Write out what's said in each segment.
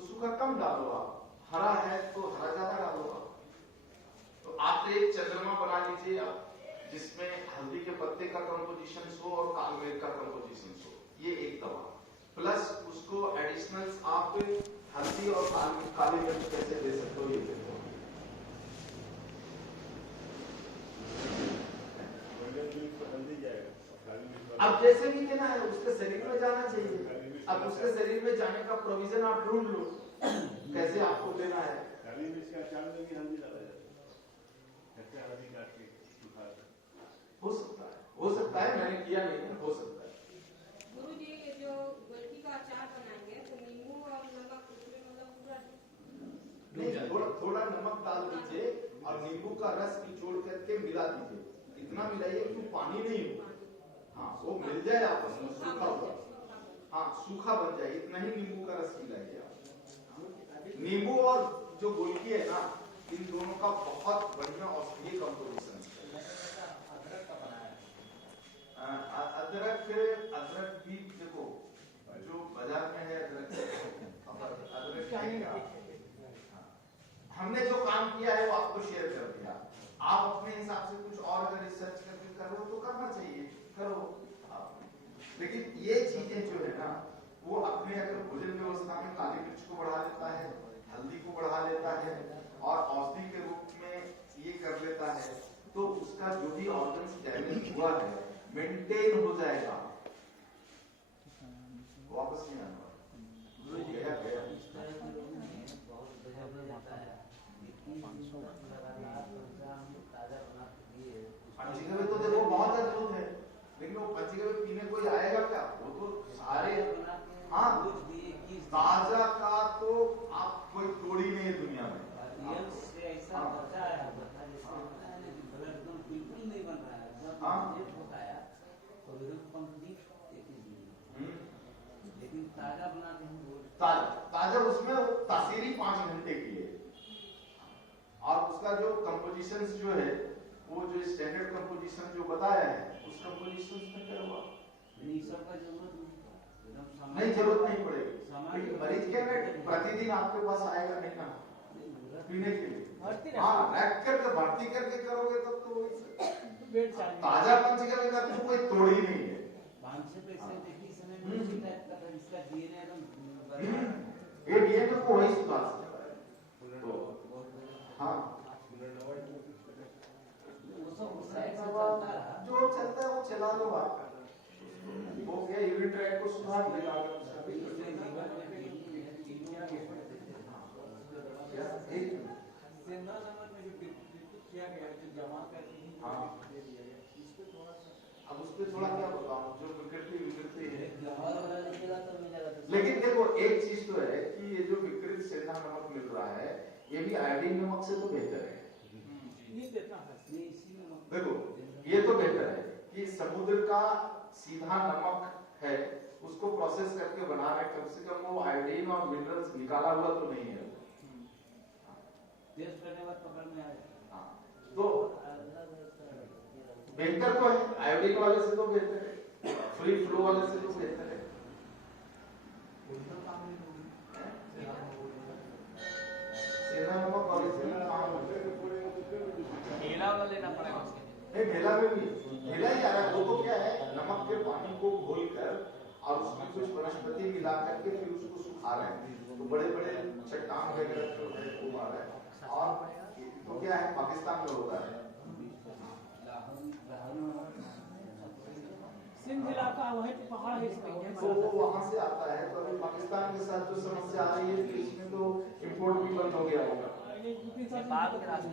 तो सूखा कम डालो आप, हरा है तो हरा ज्यादा डालो आप। तो आप एक चंद्रमा बना लीजिए आप, जिसमें हल्दी के पत्ते का कंपोजिशन हो और काली मिर्च का कंपोजिशन हो, ये एक दवा। प्लस उसको एडिशनल्स आप हल्दी और काली मिर्च कैसे दे सकते हो, ये देखो। अब जैसे भी देना है उसके शरीर में जाना चाहिए। अब उसके शरीर में जाने का प्रोविजन आप ढूंढ लो, कैसे आपको देना है। हो सकता है, मैंने किया नहीं है, हो सकता है। गुरु जी जो गोलकी का अचार बनाएंगे तो नींबू और नमक उसमें मतलब पूरा नहीं, थोड़ा नमक डाल दीजिए और नींबू का रस निचोड़ करके मिला दीजिए, इतना मिलाइए कि पानी नहीं हो। हाँ, वो मिल जाए आपस में, सूखा हुआ, हाँ सूखा बन जाए, इतना ही नींबू का रस मिलाइए आप। नींबू और जो गोलकी है ना, इन दोनों का बहुत बढ़िया औषधीय कंपोजिशन है। अदरक भी देखो, जो बाजार में है अदरक हमने जो काम किया है वो आपको शेयर कर दिया। आप अपने हिसाब से कुछ और अगर रिसर्च करके करो तो करना चाहिए, करो आप। लेकिन ये चीजें जो है ना, वो अपने अगर भोजन व्यवस्था में काली मिर्च को बढ़ा लेता है, हल्दी को बढ़ा लेता है और औषधि के रूप में ये कर लेता है, तो उसका जो भी ऑर्गन्स डैमेज हुआ है मेंटेन हो जाएगा, वापस नहीं आना। पंचगव्य तो देखो बहुत अद्भुत है, लेकिन वो पंचगव्य पीने कोई आएगा क्या? वो तो सारे, हाँ ताजा का तो आप कोई तोड़ी नहीं है दुनिया में। ऐसा बचा है, बिल्कुल नहीं बन रहा है, जब होता है तो लेकिन ताजा बनाते हैं, ताजा उसमें तासीरी 5 घंटे की है, और उसका जो कंपोजिशन जो है, वो जो स्टैंडर्ड कंपोजिशन जो बताया है, उस कंपोजिशन में क्या हुआ? सबका जरूरत नहीं, जरूरत नहीं पड़ेगी। मरीज क्या है, प्रतिदिन आपके पास आएगा नहीं ना पीने के लिए, हाँ रख करके भर्ती करके करोगे तब तो ताजा पंचगव्य का तो कोई तोड़ ही नहीं है। 500 पैसे देखिए समय इसका डीएनए ये डीएनए को वही सुधार सकता है, तो हाँ जो चलता है वो चला लो आप, वो क्या यूरिन ट्रैक को सुधार देगा। अब उस पर थोड़ा क्या बताऊं, जो विकृति है। लेकिन देखो एक चीज तो है कि ये जो विकृत सेंधा नमक मिल रहा है, ये भी आयोडीन नमक से तो बेहतर है। देखो ये तो बेहतर है कि समुद्र का सीधा नमक है, उसको प्रोसेस करके बना रहे, कम से कम वो आयोडीन और मिनरल्स निकाला हुआ तो नहीं है। तो बेहतर तो है, आयोडीन वाले से तो बेहतर है, फ्री फ्लो वाले से तो बेहतर है। सेंधा नमक ओरिजिनल ढेला वाला लेना पड़ेगा उसके लिए। ढेला में भी ढेला ही आ रहा है, वो तो क्या है, नमक के पानी को घोल कर और उसमें कुछ वनस्पति मिला करके फिर उसको सुखा रहे हैं, तो बड़े बड़े चट्टान वगैरह जो है वो आ रहा है। और तो क्या है, पाकिस्तान में होता है, सिंध इलाका वही पहाड़ है, तो वो वहां से आता है। तो अभी पाकिस्तान के साथ जो समस्या आ रही है, तो इसमें तो इम्पोर्ट भी बंद हो गया होगा,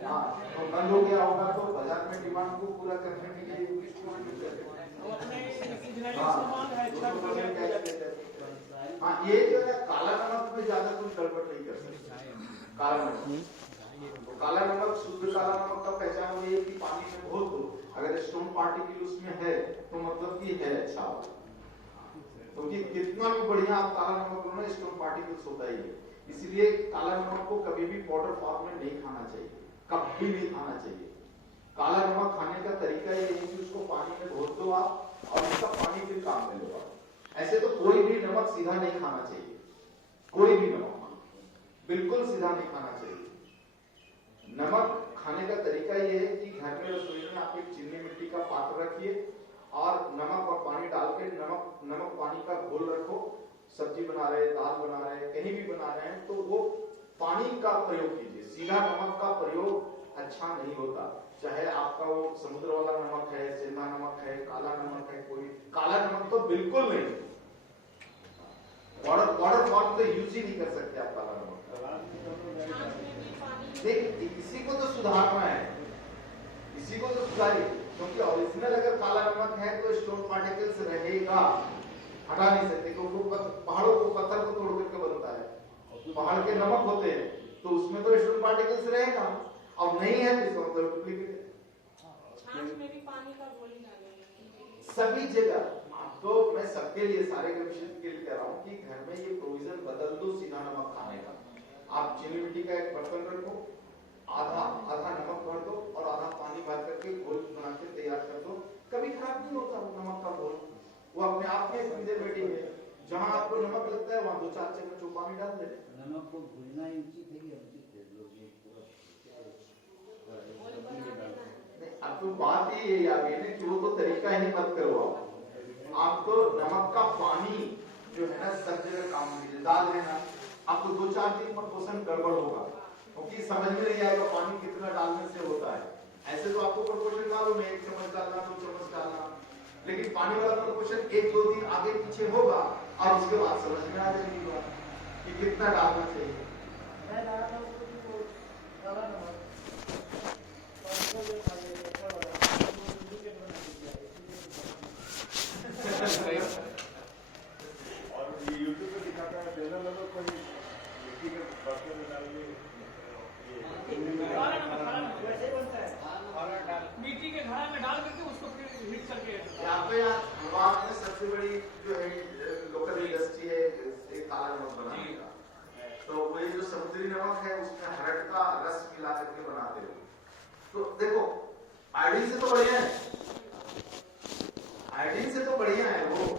हाँ तो बंद हो गया होगा, तो बाजार में डिमांड को पूरा करने के लिए हाँ ये जो है काला नमक में ज्यादा कुछ गड़बड़ नहीं कर सकते। काला नमक, तो काला नमक, शुद्ध काला नमक का पहचान ये है कि पानी में बहुत हो, अगर स्टोन पार्टिकल उसमें है तो मतलब कि है अच्छा हो, क्योंकि तो कितना भी बढ़िया आप काला नमक लो ना, स्टोन पार्टिकल्स होता ही है। इसलिए काला नमक को कभी भी पाउडर फॉर्म में नहीं खाना चाहिए, कभी नहीं खाना चाहिए। काला नमक खाने का तरीका ये है कि उसको पानी में घोल दो आप और उसका पानी फिर काम में लो आप। ऐसे तो कोई भी नमक सीधा नहीं खाना चाहिए, कोई भी नमक, सीधा नहीं खाना चाहिए। नमक खाने का तरीका ये है कि घर में रसोई में आप एक चीनी मिट्टी का पात्र रखिए और नमक और पानी डाल के नमक पानी का घोल रखो। सब्जी बना रहे, दाल बना रहे, कहीं भी बना रहे हैं तो वो पानी का प्रयोग कीजिए। सीधा नमक का प्रयोग अच्छा नहीं होता। चाहे आपका वो समुद्र वाला नमक है, सेंधा नमक है, काला नमक है, कोई काला नमक तो बिल्कुल नहीं। पाउडर फॉर्म तो यूज ही नहीं कर सकते आप काला नमक। देख, इसी को तो सुधारना है, इसी को तो सुधारिए, क्योंकि ओरिजिनल अगर काला नमक है तो स्टोन पार्टिकल्स रहेगा, हटा नहीं सकते, क्योंकि पहाड़ों को पत्थर को तोड़ करके बनता है, पहाड़ के नमक होते हैं तो उसमें तो स्टोन पार्टिकल्स रहेगा, और नहीं है तो इसका मतलब डुप्लीकेट है। छाछ में भी पानी का घोल डालेंगे सभी जगह। तो मैं सबके लिए, सारे कमीशन के लिए कह रहा हूँ कि घर में ये प्रोविजन बदल दो सीधा नमक खाने का। आप चीनी मिट्टी का एक बर्तन रखो, आधा नमक भर दो और आधा पानी भर करके घोल बना के तैयार कर दो। कभी खराब नहीं होता वो नमक का घोल, वो अपने आप में सीधे बैठी है। जहाँ आपको नमक लगता है वहाँ 2-4 चम्मच वो पानी डाल दे। नमक को भूलना ही उचित है कि अनुचित है? लोग ये अब तो बात ही यही आ गई ना कि वो तो तरीका ही मत करो। आप तो नमक का पानी जो है ना सब जगह काम कीजिए, डाल देना। आपको 2-4 दिन में पोषण गड़बड़ होगा, क्योंकि समझ में नहीं आएगा पानी कितना डालने से होता है। ऐसे तो आपको प्रोपोर्शन मालूम है, 1 चम्मच डालना, 2 चम्मच डालना, लेकिन पानी वाला प्रोपोर्शन 1-2 दिन आगे पीछे होगा और उसके बाद समझ में आ जाएगी कि कितना डालना चाहिए। और ये यूट्यूब पे दिखाता है तेल लगा कोई मिट्टी के बर्तन में डाल के मिट्टी के घड़ा में डाल करके उसको फिर मिक्स करके यहाँ पे भगवान में सबसे बड़ी जो है लोकल इंडस्ट्री है काला नमक बनाने का। तो वही जो समुद्री नमक है उसमें हरड़ का रस मिला करके बनाते हैं। तो देखो आयोडीन से तो बढ़िया है, आयोडीन से तो बढ़िया है वो।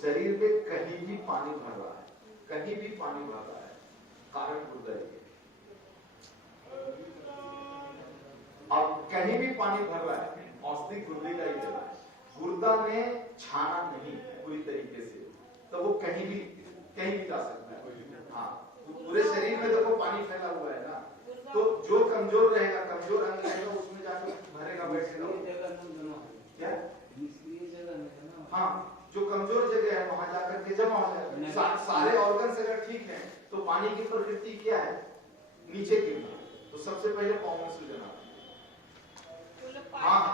शरीर पे कहीं भी पानी भर रहा है, कहीं भी पानी भर रहा है, कारण गुर्दा है। अब कहीं भी पानी भर रहा है, औषधि गुर्दे का ही देना है। गुर्दा में छाना नहीं पूरी तरीके से, तो वो कहीं भी जा सकता है। हाँ, पूरे शरीर में देखो पानी फैला हुआ है ना, तो जो कमजोर रहेगा, कमजोर अंग रहेगा उसमें जाकर भरेगा, बैठेगा। क्या? हाँ, जो कमजोर जगह है वहां जाकर के जमा हो जाएगा। सारे ऑर्गन्स अगर ठीक हैं तो पानी की प्रकृति क्या है? नीचे गिरना। तो सबसे पहले पाँव में सूजन आता है,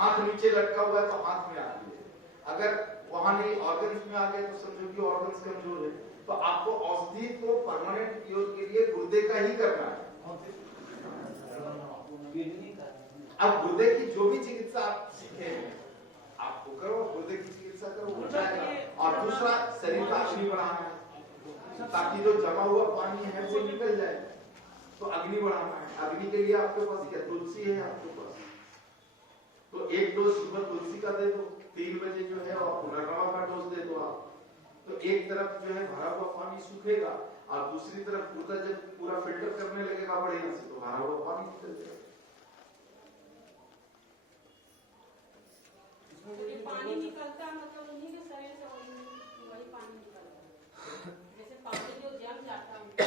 हाथ नीचे लटका हुआ है तो हाथ में आती है। अगर वहां नहीं, ऑर्गन्स में आ गए तो समझो कि ऑर्गन्स कमजोर है। तो आपको औषधि को परमानेंट क्योर के लिए गुर्दे का ही करना है। अब गुर्दे की जो भी चिकित्सा आप सीखे हैं आपको करो, गुर्दे की चिकित्सा करो, हो जाएगा। और दूसरा शरीर का अग्नि बढ़ाना है, ताकि जो जमा हुआ पानी है वो निकल जाए। तो अग्नि बढ़ाना है। अग्नि के लिए आपके पास क्या? तुलसी है आपके पास, तो 1 डोज सुबह तुलसी का दे दो, 3 बजे जो है और पुनर्नवा का डोज दे दो आप। तो एक तरफ जो है भरा हुआ पानी सूखेगा और दूसरी तरफ गुर्दा जब पूरा फिल्टर करने लगेगा बढ़िया से तो भरा हुआ पानी निकल जाएगा। पानी निकलता मतलब उन्हीं के शरीर से वही पानी निकलता है। जैसे पानी जो जम जाता है तो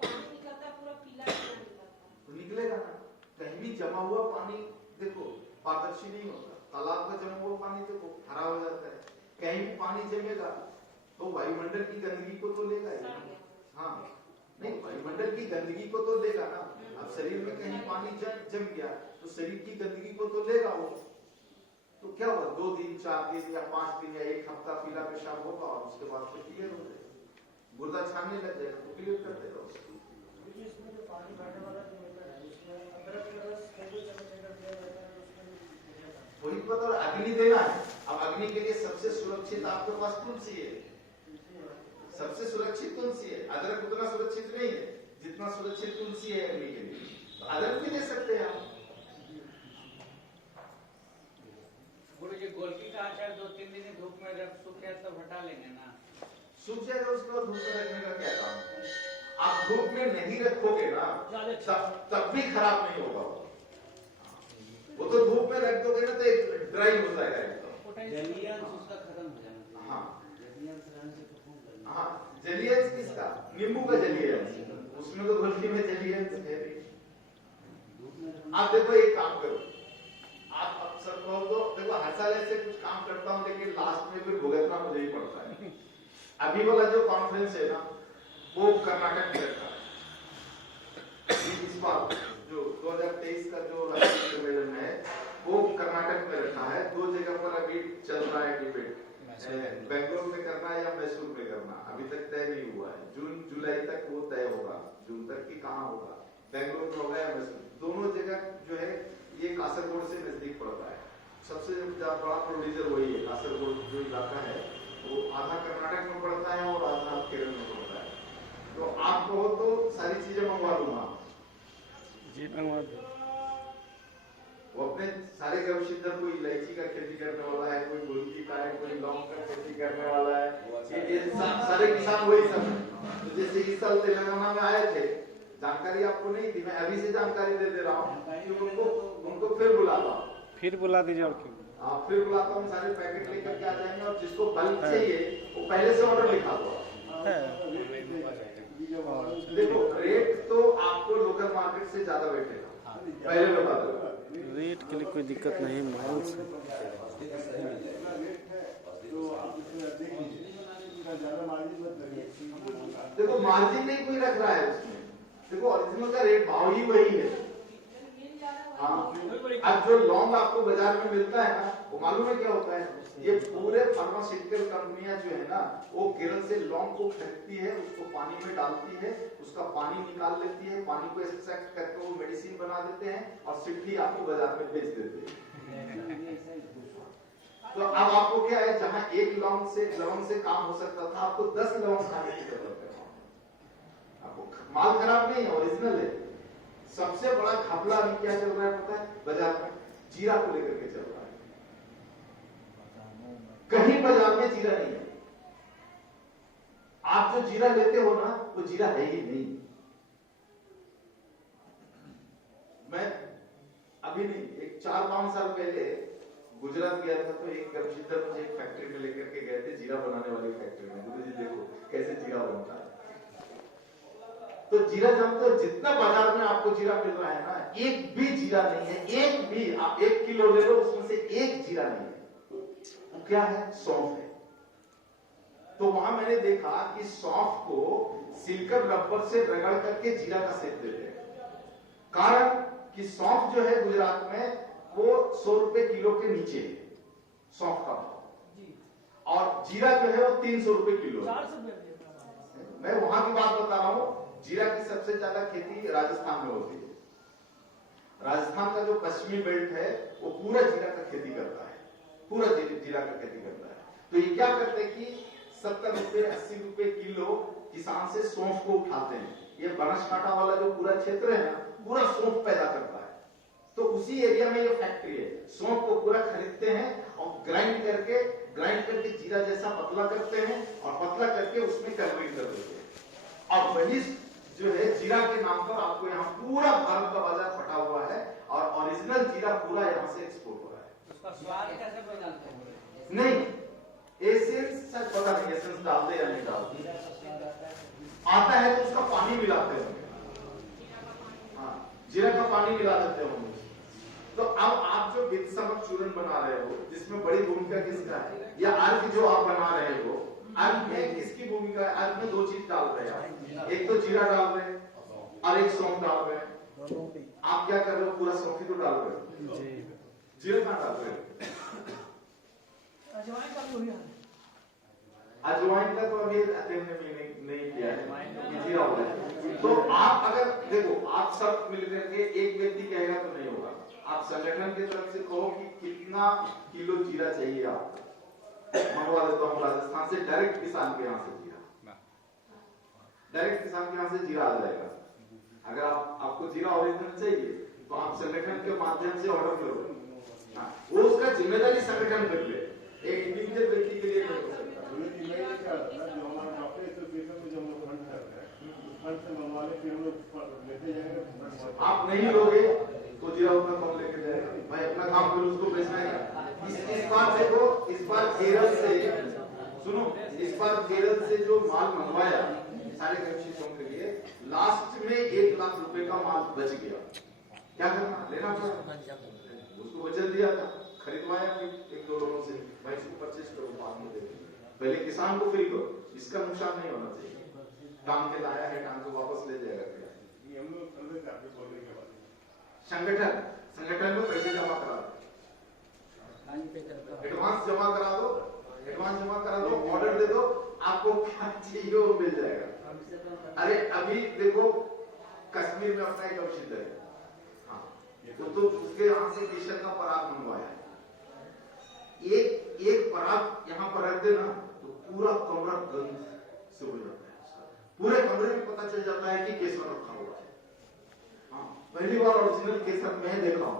पानी निकलता पूरा पीला निकलता तो निकलेगा ना। कहीं भी जमा हुआ पानी देखो पारदर्शी नहीं होता। तालाब का जमा हुआ पानी देखो हरा हो जाता है। कहीं भी पानी जमेगा तो वायुमंडल की गंदगी को तो लेगा ही। हाँ, नहीं, वायुमंडल की गंदगी को तो लेगा ना। अब शरीर में कहीं पानी जम गया तो शरीर की गंदगी को तो लेगा वो। तो क्या हुआ? 2 दिन, 4 दिन या 5 दिन या 1 हफ्ता पीला पेशाब होगा और उसके बाद फिर क्लियर हो जाएगा। गुर्दा छानने लग जाएगा तो क्लियर करते रहो। इसमें जो पानी भरने वाला जो होता है उसमें अदरक का रस 2 चम्मच अगर दिया जाता है तो उसमें वही पता, अग्नि देना है। अब अग्नि अग्नि के लिए सबसे सुरक्षित आपके पास तुलसी है, सबसे सुरक्षित तुलसी है। अदरक उतना सुरक्षित नहीं है जितना सुरक्षित तुलसी है अग्नि के लिए। तो अदरक भी ले सकते हैं आप। गुरु जी गोलकी का आचार 2-3 दिन धूप में जब सूख जाए तब हटा लेंगे ना? सूख जाएगा उसके बाद धूप में रखने का क्या काम है? आप धूप में नहीं रखोगे ना तब भी खराब नहीं होगा वो तो धूप में रख दोगे ना तो एक ड्राई हो जाएगा एकदम। जलीय अंश उसका खत्म हो जाना। हाँ जलीय अंश रहने से तो खूब जलना। हाँ, जलीय अंश किसका? नींबू का जलीय अंश, उसमें तो घोलकी में जलीय अंश है भी। आप देखो एक काम करो, आप अक्सर कहो तो देखो हर साल ऐसे कुछ काम करता हूँ लेकिन लास्ट में फिर भुगतना मुझे ही पड़ता है। अभी वाला जो कॉन्फ्रेंस है ना वो कर्नाटक में रखा है। इस बार जो 2023 का जो राष्ट्रीय सम्मेलन है वो कर्नाटक में रखा है। 2 जगह पर अभी चल रहा है डिबेट, बेंगलोर में करना है या मैसूर में करना, अभी तक तय नहीं हुआ है। जून जुलाई तक वो तय होगा, जून तक की कहाँ होगा, बेंगलोर में होगा या मैसूर। दोनों जगह जो है ये कासरगोड से नजदीक पड़ता है। सबसे बड़ा प्रोड्यूसर वही है। कासरगोड जो इलाका है वो आधा कर्नाटक में पड़ता है और आधा केरल में पड़ता है। तो आप कहो तो सारी चीजें मंगवा दूंगा जी, मंगवा दो। वो अपने सारे गवशिद्धर, कोई इलायची का खेती करने वाला है, कोई गोलकी का है, कोई लौंग का खेती करने वाला है। ये सारे किसान वही सब है। तो जैसे इस साल तेलंगाना में आए थे, जानकारी आपको नहीं थी, मैं अभी से जानकारी दे दे रहा हूँ। उनको फिर बुलाता हूँ, फिर बुला दीजिए और क्यों? फिर बुलाता हूँ, सारे पैकेट लेकर के आ जाएंगे और जिसको बल्क चाहिए वो पहले से ऑर्डर लिखा दो। देखो रेट तो आपको लोकल मार्केट से ज्यादा बैठेगा, पहले बता दो। रेट के लिए कोई दिक्कत नहीं, माल से देखो मार्जिन नहीं कोई रख रहा है उसमें। देखो ओरिजिनल का रेट भाव ही वही है। हाँ, अब जो लौंग आपको बाजार में मिलता है ना वो मालूम है क्या होता है? ये पूरे फार्मास्यूटिकल कंपनियां जो है ना वो केरल से लौंग को खरीदती है, उसको पानी में डालती है, उसका पानी निकाल लेती है, पानी को एक्सट्रैक्ट करके वो मेडिसिन बना देते हैं और सिट्ठी आपको बाजार में बेच देते हैं। तो अब आपको क्या है, जहां एक लौंग से काम हो सकता था आपको 10 लौंग खाने की जरूरत है। आपको माल खराब नहीं है, ओरिजिनल है। सबसे बड़ा घपला अभी क्या चल रहा है पता है बाजार में? जीरा को लेकर के चल रहा है। कहीं बाजार में जीरा नहीं है। आप जो जीरा लेते हो ना वो जीरा है ही नहीं। मैं अभी नहीं, एक 4-5 साल पहले गुजरात गया था तो एक गवशिद्धर मुझे एक फैक्ट्री में लेकर के गए थे, जीरा बनाने वाली फैक्ट्री में। गुरुजी देखो कैसे जीरा बनता है। तो जीरा जानते हो जितना बाजार में आपको जीरा मिल रहा है ना, एक भी जीरा नहीं है, एक भी। आप 1 किलो ले लो उसमें से एक जीरा नहीं है। वो क्या है? सौंफ है। तो वहां मैंने देखा कि सौंफ को सिल्कर रबर से रगड़ करके जीरा का सेक देते हैं। कारण कि सौंफ जो है गुजरात में वो 100 रुपए किलो के नीचे है सौंफ का भाव, और जीरा जो है वो 300 रुपए किलो। मैं वहां की बात बता रहा हूं। जीरा की सबसे ज्यादा खेती राजस्थान में होती है। राजस्थान का जो पश्चिमी बेल्ट है वो पूरा जीरा का खेती करता है, पूरा जीरा का खेती करता है। तो ये क्या करते हैं कि 70 रुपए 80 रुपए किलो किसान से सौंफ को उठाते हैं। ये बनासकांठा वाला जो पूरा क्षेत्र है ना पूरा सौंफ पैदा करता है। तो उसी एरिया में ये फैक्ट्री है। सौंफ को पूरा खरीदते हैं और ग्राइंड करके जीरा जैसा पतला करते हैं और पतला करके उसमें कन्वर्ट कर देते हैं। और वही जो है जीरा के नाम पर आपको यहाँ पूरा भारत का बाजार फटा हुआ है और ओरिजिनल जीरा पूरा यहाँ से एक्सपोर्ट हो रहा है। उसका स्वाद कैसे बदलते हैं? नहीं, एसेंस शायद पता नहीं एसेंस डालते या नहीं डालते। आता है तो उसका पानी मिलाते हैं। हाँ, जीरा का पानी मिला देते हैं। तो अब आप जो बिनसमक चूरन बना रहे हो जिसमें बड़ी भूमिका किसका है, या अर्घ जो आप बना रहे हो अर्घ में किसकी भूमिका है? अर्घ में 2 चीज डाल रहे हैं, एक तो जीरा डाल रहे हैं और एक सौंफ डाल रहे हैं। आप क्या कर रहे हो? पूरा सौंफ ही तो डाल रहे हो, जीरा कहाँ डाल रहे हो? अजवाइन का भी हो गया। अजवाइन का तो अभी नहीं किया है, जीरा हो गया। तो आप अगर देखो आप सब मिलकर के एक व्यक्ति कहेगा तो नहीं होगा। आप संगठन की तरफ से कहो कि कितना किलो जीरा चाहिए आपको, मंगवा देता हूँ राजस्थान से, डायरेक्ट किसान के यहाँ से जीरा, डायरेक्ट किसान के यहाँ से जीरा आ जाएगा। अगर आपको जीरा ओरिजिनल चाहिए तो आप संगठन के माध्यम से ऑर्डर करो। वो उसका जिम्मेदारी संगठन कर ले, एक इंडिविजुअल व्यक्ति के लिए नहीं हो सकता। क्या होता है, जो हमारा डॉक्टर एसोसिएशन में जो हम लोग फंड कर रहे हैं, उस फंड से मंगवा ले, फिर हम लोग लेते जाएंगे। आप नहीं लोगे तो जीरा उतना कम लेके जाएगा। मैं अपना काम फिर उसको बेचना है। इस बार देखो, इस बार केरल से सुनो, इस बार केरल से जो माल मंगवाया सारे कृषकों के लिए, लास्ट में 1 लाख रुपए का माल बच गया। क्या करना, लेना पड़ा, उसको वचन दिया था, खरीदवाया फिर 1-2 लोगों से, भाई इसको परचेज करो, बाद में देंगे, पहले किसान को फ्री करो, इसका नुकसान नहीं होना चाहिए। टांग के लाया है, टांग को वापस ले जाएगा। हम लोग समझे आपके बोलने के बाद संगठन में पैसे जमा करा दो, एडवांस जमा करा दो, एडवांस जमा करा दो, ऑर्डर दे दो, आपको क्या चाहिए वो मिल जाएगा। अरे अभी देखो कश्मीर में अपना एक औषध है, हाँ, तो उसके यहाँ से केसर का पराग मंगवाया, एक पराग यहाँ पर रख देना तो पूरा कमरा गंध से हो जाता है उसका, पूरे कमरे में पता चल जाता है कि केसर रखा हुआ है। हाँ, पहली बार ओरिजिनल केसर मैं देखा हूँ।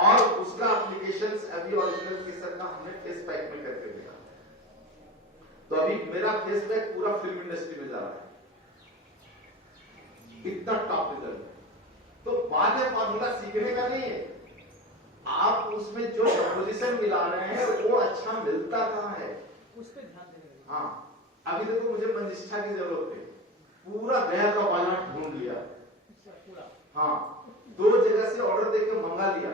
और उसका एप्लीकेशन अभी ओरिजिनल केसर का हमने फेस पैक में करके दिया, तो अभी मेरा फेस पैक पूरा फिल्म इंडस्ट्री में जा रहा है, इतना टॉप रिजल्ट। तो बात है फॉर्मूला सीखने का नहीं है, आप उसमें जो कंपोजिशन मिला रहे हैं वो अच्छा मिलता कहाँ है, उस पर ध्यान देंगे। हाँ, अभी देखो मुझे मंजिष्ठा की जरूरत है, पूरा गया का बाजार ढूंढ लिया, हाँ, 2 जगह से ऑर्डर देकर मंगा लिया,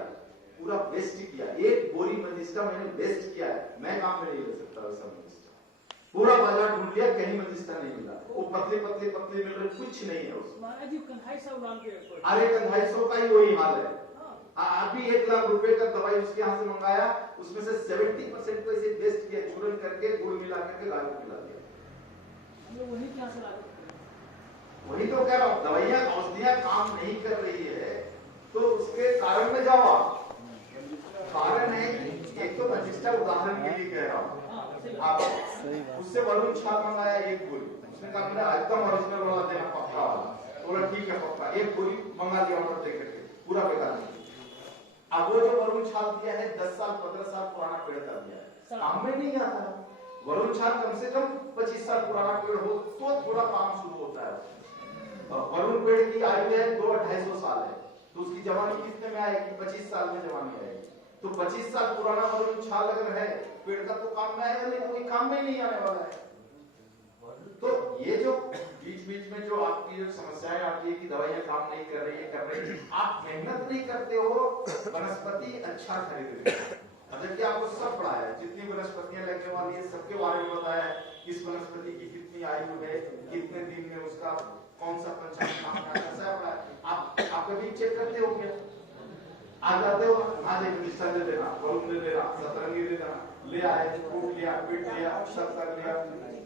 पूरा वेस्ट किया, 1 बोरी मंजिष्ठा मैंने वेस्ट किया है, मैं काम में नहीं ले सकता वैसा मंजिष्ठा, पूरा बाजार ढूंढ लिया, कहीं मंजिष्ठा नहीं मिला, वो पतले पतले पतले मिल रहे, कुछ नहीं है उसमें। महाराज जी कन्हाई सा उड़ान के अरे 250 का ही वही हाल है। अभी 1 लाख रुपए का दवाई उसके यहाँ से मंगाया, उसमें से 70% पैसे वेस्ट किया, चूरन करके गुड़ मिला करके गाय को खिला दिया। वही क्या से लागू, वही तो कह रहा हूँ, दवाइयाँ औषधियाँ काम नहीं कर रही है तो उसके कारण में जाओ आप। कारण है कि एक तो मंजिष्ठा उदाहरण के लिए कह रहा हूँ, आप उससे वरुण छाप मंगाया 1 गोली, उसने कहा मेरा एकदम ओरिजिनल वाला देना पक्का वाला, बोला ठीक है पक्का, 1 गोली मंगा दिया ऑर्डर दे करके, पूरा बेकार नहीं। अब वो जो वरुण छाप दिया है 10 साल 15 साल पुराना पेड़ का दिया है, काम में नहीं आता है। वरुण छाप कम से कम 25 साल पुराना पेड़ हो तो थोड़ा काम शुरू होता है। वरुण पेड़ की आयु है 200-250 साल है, तो उसकी जवानी कितने में आएगी, 25 साल में जवानी आएगी। तो 25 साल पुराना वरुण छाल अगर है पेड़ का तो काम में आएगा नहीं, कोई काम में नहीं आने वाला है। तो ये जो बीच बीच में जो आपकी जो समस्याएं आती है कि दवाइयां काम नहीं कर रही है, आप मेहनत नहीं करते हो, वनस्पति अच्छा खरीद रहे हो, जबकि आपको सब पढ़ाया है, जितनी वनस्पतियां लगने वाली है सबके बारे में बताया है, किस वनस्पति की कितनी आयु है, कितने दिन में उसका कौन सा पंचांग काम करता है, सब पढ़ाया। आप कभी चेक करते हो क्या? आ जाते हो, आज एक निष्ठा दे देना, वरुण दे देना, सतरंगी दे देना, ले आए, कूट लिया, पीट लिया, सब कर लिया।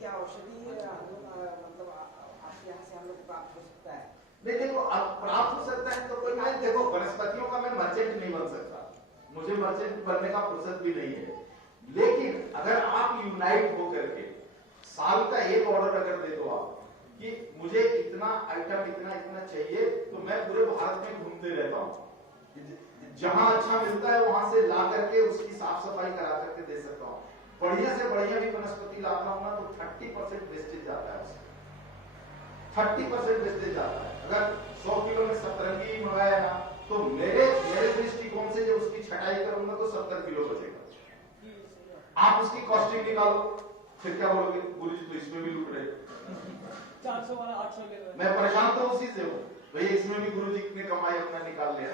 क्या औषधि मतलब आपके यहाँ से हम लोग प्राप्त हो सकता है? नहीं देखो, अब प्राप्त हो सकता है तो कोई मैं देखो वनस्पतियों का मैं मर्चेंट नहीं बन सकता, मुझे मर्चेंट बनने का फुर्सत भी नहीं है, लेकिन अगर आप यूनाइट हो करके साल का 1 ऑर्डर अगर दे दो आप कि मुझे इतना आइटम इतना चाहिए, तो मैं पूरे भारत में घूमते रहता हूँ, जहां अच्छा मिलता है वहां से ला करके उसकी साफ सफाई करा करके दे सकता हूँ। बढ़िया से बढ़िया भी वनस्पति लाता हूँ ना तो 30% वेस्टेज जाता है, 30% वेस्टेज जाता है। अगर 100 किलो में सतरंगी मंगाया ना तो मेरे दृष्टिकोण से जब उसकी छटाई करूंगा तो 70 किलो बचेगा। आप उसकी कॉस्टिंग निकालो, फिर क्या बोलोगे, गुरुजी तो इसमें भी लूट रहे, 400 वाला 800 ले रहे। मैं परेशान तो उसी से हूँ, भैया इसमें भी गुरुजी कितने कमाई अपना निकाल लिया,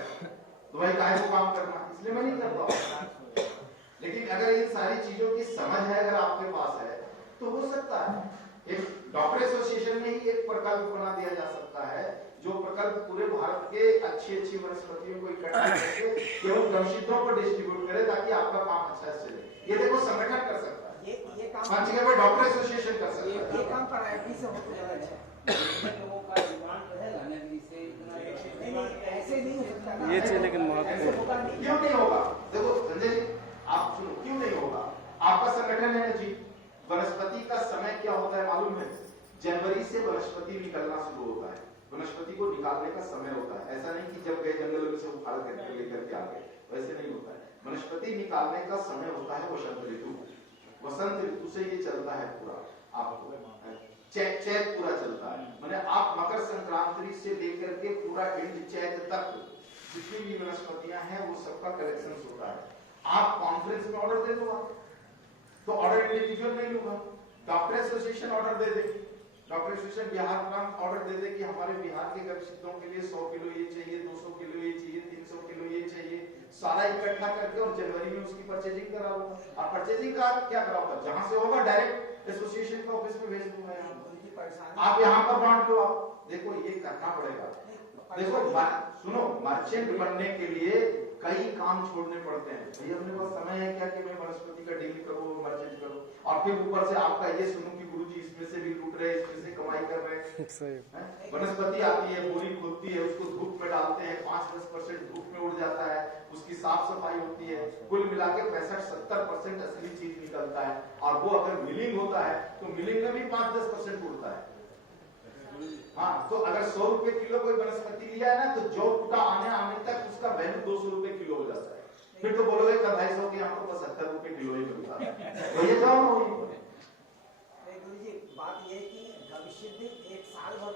तो भाई काहे को काम करना, इसलिए मैं नहीं करता। लेकिन अगर इन सारी चीजों की समझ है अगर आपके पास है तो हो सकता है, एक डॉक्टर एसोसिएशन में ही एक प्रकल्प बना दिया जा सकता है, जो प्रकल्प पूरे भारत के अच्छी वनस्पतियों को इकट्ठा करके केवल गमशितों को डिस्ट्रीब्यूट करे ताकि आपका काम अच्छा से चले। ये देखो संगठन कर सकता है, ये काम हर जगह पे डॉक्टर एसोसिएशन कर सकता है। ये काम प्रायोरिटी से होता है, लोगों का डिमांड रहेगा नगरी से इतना ऐसे नहीं हो सकता ना, ये चीज लेकिन ऐसे होगा नहीं। क्यों नहीं होगा? देखो संजय जी, आप संगठन है जी। वनस्पति का समय क्या होता है मालूम है? जनवरी से वनस्पति निकलना शुरू होता है, वनस्पति को निकालने का समय होता है। ऐसा नहीं कि जब गए जंगल में से उखाड़ करके लेकर के आ गए, वैसे नहीं होता है। वनस्पति निकालने का समय होता है वसंत ऋतु। वसंत ऋतु से ये चलता है पूरा, आपको चैत पूरा चलता है। माने आप मकर संक्रांति से लेकर के पूरा एंड चैत तक जितनी भी वनस्पतियां हैं वो सबका कलेक्शन होता है। आप कॉन्फ्रेंस में ऑर्डर दे दो, तो ऑर्डर इंडिविजुअल नहीं लूंगा, डॉक्टर एसोसिएशन ऑर्डर दे दे, डॉक्टर एसोसिएशन बिहार प्रांत ऑर्डर दे दे कि हमारे बिहार के गर्भशितों के लिए 100 किलो ये चाहिए, 200 किलो ये चाहिए, 300 किलो ये चाहिए, सारा इकट्ठा करके और जनवरी में उसकी परचेजिंग करा लूंगा। और परचेजिंग का क्या कराऊंगा? जहां से होगा डायरेक्ट एसोसिएशन के ऑफिस में भेज दूंगा। आप यहाँ पर बांट लो। आप देखो ये करना पड़ेगा। देखो सुनो, मर्चेंट बनने के लिए कई काम छोड़ने पड़ते हैं। भाई अपने पास समय है क्या कि मैं वनस्पति का डील करूं, मर्चेंट करूं, और फिर ऊपर से आपका ये सुनूं कि गुरुजी इसमें से भी लूट रहे हैं, इसमें से कमाई कर रहे हैं। वनस्पति आती है, बोरी खोदती है, उसको धूप में डालते हैं, 5-10% धूप में उड़ जाता है, उसकी साफ सफाई होती है, कुल मिला के 65-70% असली चीज निकलता है। और वो अगर मिलिंग होता है तो मिलिंग में भी 5-10% उड़ता है। हाँ, तो अगर 100 रुपए किलो कोई वनस्पति लिया है ना, तो जो टूटा आने तक उसका वैल्यू 200 रुपए किलो हो जाता है। फिर तो बोलोगे 250 की हमको 70 रुपए किलो ही मिलता है। तो ये जाओ ना वही। गुरुजी बात ये कि भविष्य में एक साल भर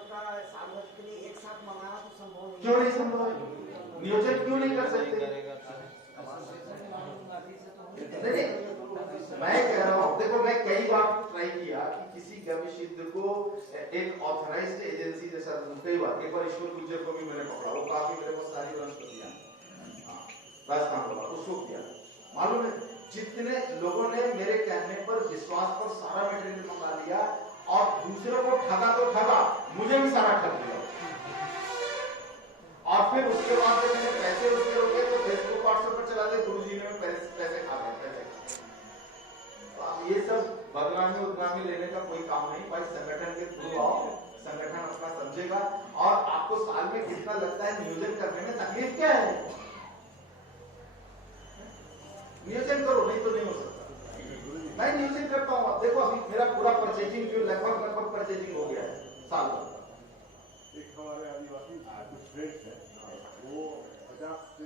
के लिए एक साथ मनाना तो संभव नहीं। क्यों नहीं संभव है? नियोजन क्यों नहीं कर सकते? नहीं, मैं कह रहा हूँ, देखो मैं कई बार ट्राई किया कि किसी गविशिद्ध को एक ऑथराइज्ड एजेंसी जैसा, कई बार, एक बार ईश्वर गुर्जर को भी मैंने पकड़ा, वो काफी मेरे पास सारी वनस्पतियां राजस्थान का उसको किया। मालूम है जितने लोगों ने मेरे कहने पर विश्वास पर सारा मटेरियल मंगा लिया और दूसरों को ठगा तो ठगा, मुझे भी सारा ठग दिया। और फिर उसके बाद जब मैंने पैसे उसके रोके तो फेसबुक व्हाट्सएप पर चला दे, गुरुजी ने पैसे खा गए, पैसे। ये सब बदनामी लेने का कोई काम नहीं भाई। संगठन के थ्रू आओ, संगठन अपना समझेगा। और आपको साल में कितना लगता है नियोजन करने में, तकलीफ क्या है? नियोजन करो, नहीं तो नहीं हो सकता। मैं नियोजन करता हूँ। अब देखो अभी मेरा पूरा परचेजिंग जो लगभग परचेजिंग हो गया है साल भर। एक हमारे आदिवासी कुछ फ्रेंड्स हैं, वो 50 से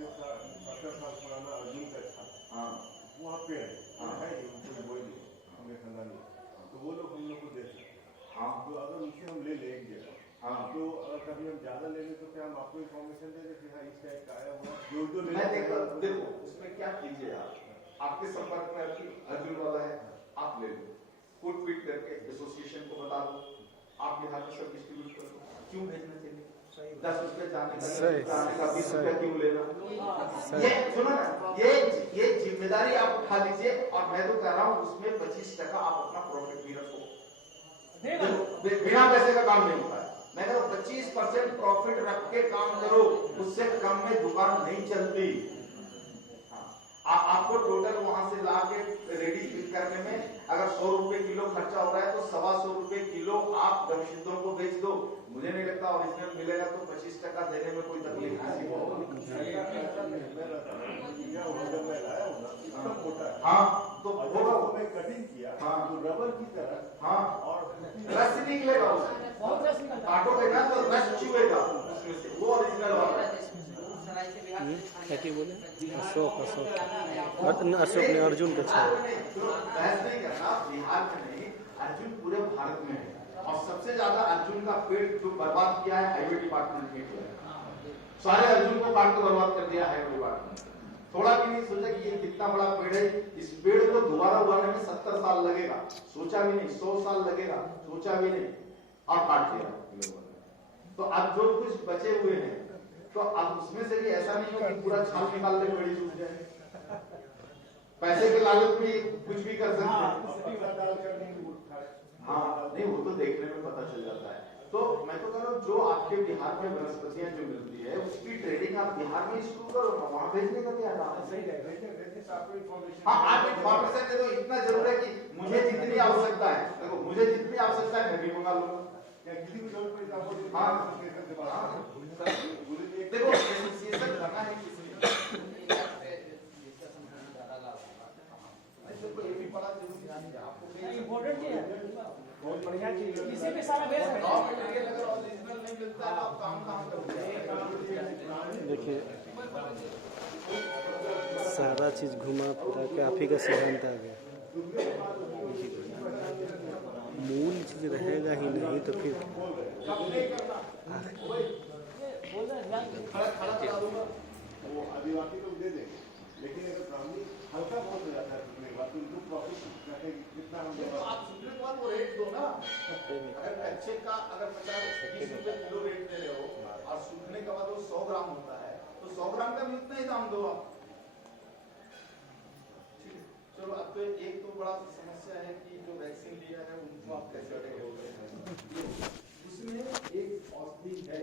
70 साल पुराना अर्जुन का था, वहाँ पे है, तो वो लोग हम लोग को दे सकते हैं। तो अगर उनसे हम ले एक जगह, तो अगर कभी हम ज्यादा ले लें तो क्या हम आपको इन्फॉर्मेशन दे दें कि हाँ इस टाइप का आया हुआ जो ले। देखो उसमें क्या कीजिए, आपके संपर्क में अर्जुन वाला है, आप ले लो, फुट पीट करके एसोसिएशन को बता दो, आप बिहार में सब डिस्ट्रीब्यूट कर दो। क्यों भेजना चाहिए? 10 रुपए जाने का 20 रुपया क्यों लेना? ये सुनो ना, ये जिम्मेदारी आप उठा लीजिए। और मैं तो कह रहा हूँ उसमें 25% आप अपना प्रॉफिट भी रखो। बिना पैसे का काम नहीं होता है। मैं कह रहा हूँ 25% प्रॉफिट रख के काम करो, उससे कम में दुकान नहीं चलती। आपको टोटल वहां से ला के रेडी करने में अगर 100 रुपए किलो खर्चा हो रहा है तो 125 रुपए किलो आप गविशिद्धों को बेच दो। मुझे नहीं लगता ओरिजिनल मिलेगा तो 25% देने में कोई तकलीफ नहीं होगी। हाँ, तो होगा वो मैं कटिंग किया, तो रबर की तरह, और रस निकलेगा उसमें, काटोगे ना तो रस चुएगा उसमें से, वो ओरिजिनल वाला। क्या बोले? अशोक ने अर्जुन का बहस नहीं करना, बिहार में नहीं, अर्जुन पूरे भारत में है। और सबसे ज्यादा अर्जुन का पेड़ जो बर्बाद किया है हाईवे डिपार्टमेंट ने किया है। सारे अर्जुन को काट के बर्बाद कर दिया हाईवे डिपार्टमेंट। थोड़ा भी नहीं सोचा कि ये कितना बड़ा पेड़ है, इस पेड़ को दोबारा उगाने में 70 साल लगेगा, सोचा भी नहीं। 100 साल लगेगा, सोचा भी नहीं, और काट दिया लोगों ने। तो अब जो कुछ बचे हुए हैं, तो अब उसमें से भी ऐसा नहीं हो कि पूरा छाल निकाल ले पेड़ सूख जाए। पैसे के लालच में कुछ भी कर सकते हैं। हाँ, नहीं वो तो देखने में पता चल जाता है। तो मैं तो कह रहा हूँ जो आपके बिहार में वनस्पतियां जो मिलती है उसकी ट्रेडिंग आप बिहार में शुरू करो ना, वहाँ भेजने का क्या काम है? हाँ, आप इन्फॉर्मेशन दे दो। इतना जरूर है कि मुझे जितनी आवश्यकता है, देखो मुझे जितनी आवश्यकता है मैं भी मंगा लूंगा। हाँ, देखो एसोसिएशन करना है किसी बहुत बढ़िया चीज है। किसी भी सारा बेस है। रॉ मटेरियल अगर ओरिजिनल नहीं मिलता है तो आप काम कहाँ करोगे? देखिए सारा चीज़ घुमा फिरा के आप ही का सिद्धांत आ गया। मूल चीज़ रहेगा ही नहीं तो फिर वो आदिवासी लोग दे देंगे, लेकिन अगर ब्राह्मणी हल्का बहुत हो जाता है सूखने के बाद तो उनको प्रॉफिट कितना हम तो आप सूखने के बाद वो रेट दो ना। अगर अच्छे का अगर 50-20 रुपए किलो रेट दे रहे हो और सूखने के बाद वो 100 ग्राम होता है तो 100 ग्राम का भी इतना ही दाम दो आप। ठीक है, चलो अब तो एक तो बड़ा समस्या है कि जो वैक्सीन लिया है उनको आप कैसे बोल रहे हैं। उसमें एक औषधि है